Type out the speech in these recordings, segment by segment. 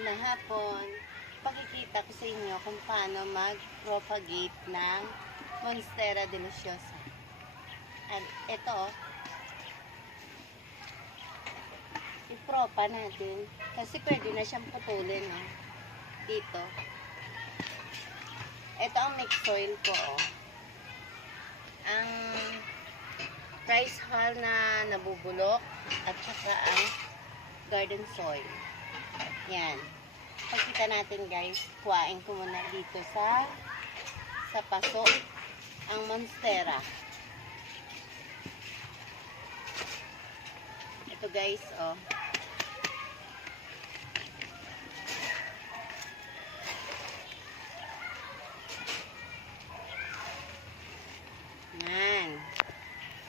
Magandang hapon. Pakikita ko sa inyo kung paano mag-propagate ng Monstera Deliciosa. At ito, ipropa natin. Kasi pwede na siyang putulin. Dito. Ito ang mix soil ko. Ang rice hull na nabubulok at saka ang garden soil. Yan. Pagkita natin guys, kuhain ko muna dito sa paso ang Monstera. Ito guys, oh. Yan.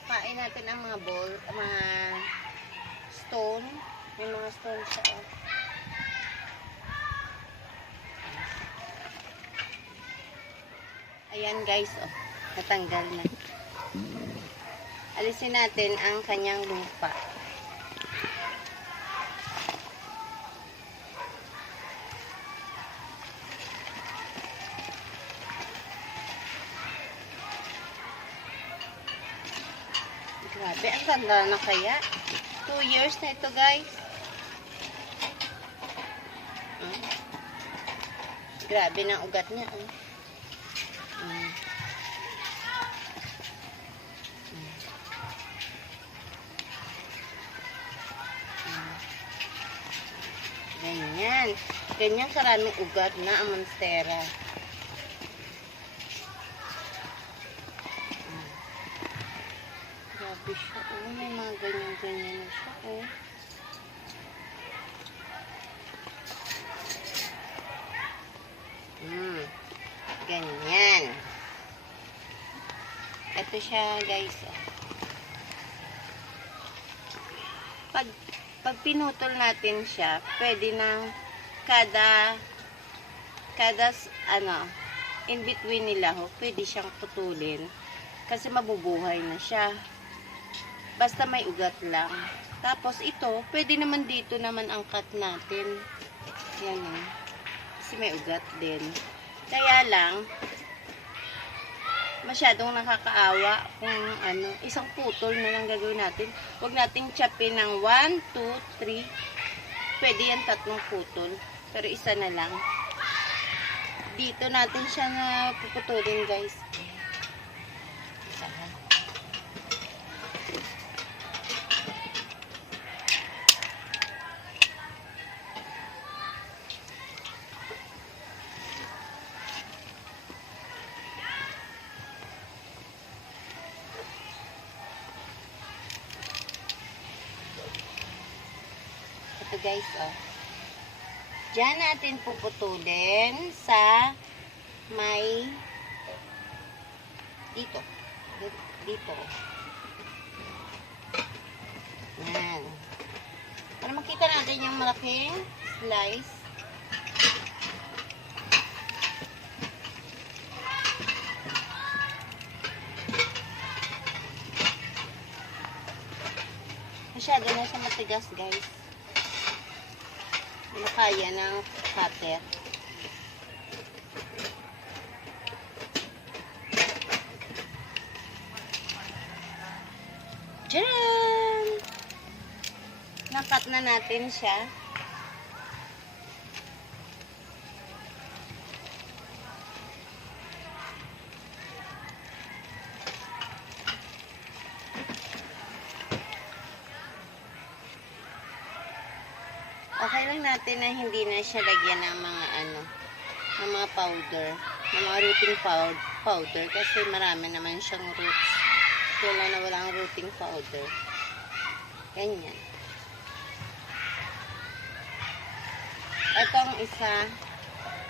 Kuhain natin ang mga bowl, mga stone. May mga stone siya, oh. Ayan guys, oh, natanggal na. Alisin natin ang kanyang lupa. Grabe, ang ganda na kaya. 2 years na ito guys. Grabe na ugat niya, oh. Ganyan. Ganyan karaming ugat na ang Monstera. Grabe siya. Oh, may mga ganyan-ganyan na siya. Oh. Ganyan. Ito siya guys. Pag pinutol natin siya, pwede nang kada in between nila pwede siyang putulin kasi mabubuhay na siya. Basta may ugat lang. Tapos ito, pwede naman dito naman ang cut natin. Yan eh. Kasi may ugat din. Kaya lang, masyadong nakakaawa kung isang putol na lang gagawin natin. Huwag nating chopin ng 1, 2, 3. Pwede yan 3 putol. Pero isa na lang. Dito natin siya na puputulin guys. Ito guys, oh. Diyan natin puputulin sa may dito. Dito. Yan. Para makita natin yung malaking slice. Masyado na siya matigas guys. Ano kaya ng cutter. Diyan! Nakat na natin siya. Okay lang natin na hindi na siya lagyan ng mga ng mga powder, ng mga rooting powder kasi marami naman siyang roots. Wala na walang rooting powder. Ganyan. Itong isa,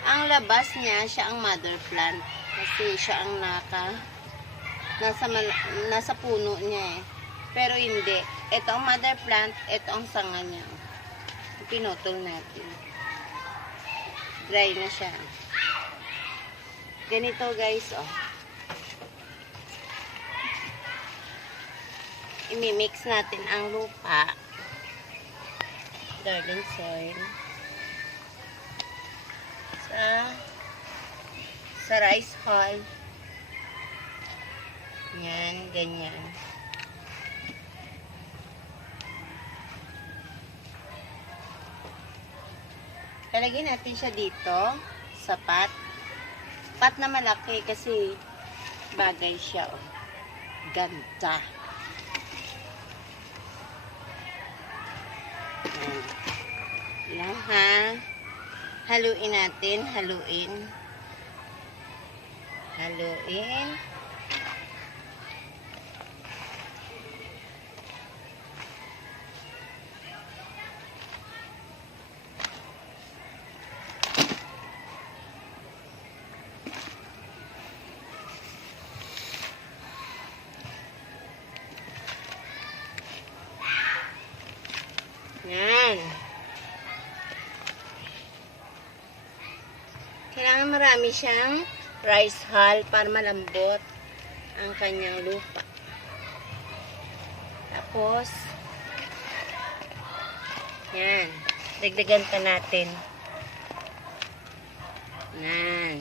ang labas niya, siya ang mother plant kasi siya ang nasa puno niya eh. Pero hindi. Ito ang mother plant, ito ang sanga niya. Pinutol natin. Dry na siya. Ganito guys, oh. Imimix natin ang lupa. Garden soil. sa rice hull. Yan, ganyan. Talagyan natin siya dito sa pot. Pot na malaki kasi bagay siya. Oh. Ganda. Yan. Lang ha. Haluin natin. Haluin. Haluin. Yan. Kailangan marami siyang rice hull para malambot ang kanyang lupa. Tapos, yan. Dagdagan pa natin. Yan.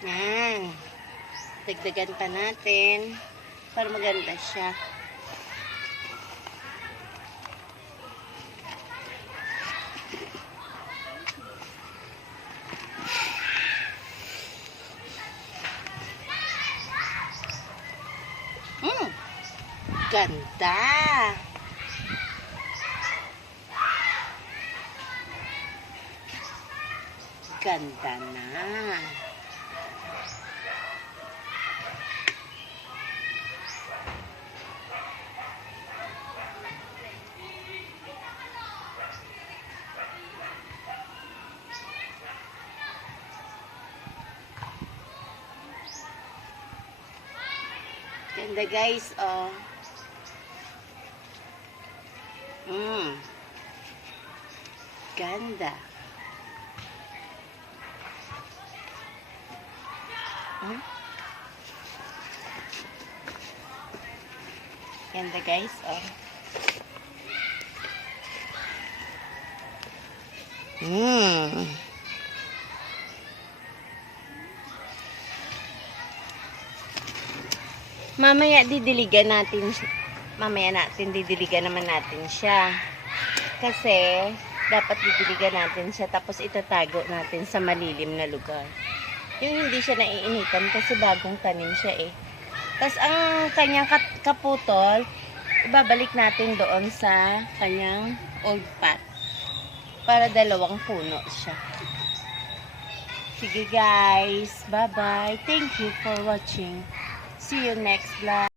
Yan. Dagdagan pa natin para maganda siya. Ganda. Ganda na. Ganda guys, oh. Ganda. Ganda guys, oh. Mamaya didiligan natin, didiligan naman natin siya. Kasi, dapat didiligan natin siya, tapos itatago natin sa malilim na lugar. Yung hindi siya naiinitan kasi bagong tanim siya eh. Tapos, ang kanyang kaputol, ibabalik natin doon sa kanyang old pot. Para dalawang puno siya. Sige guys, bye-bye. Thank you for watching. See you next vlog.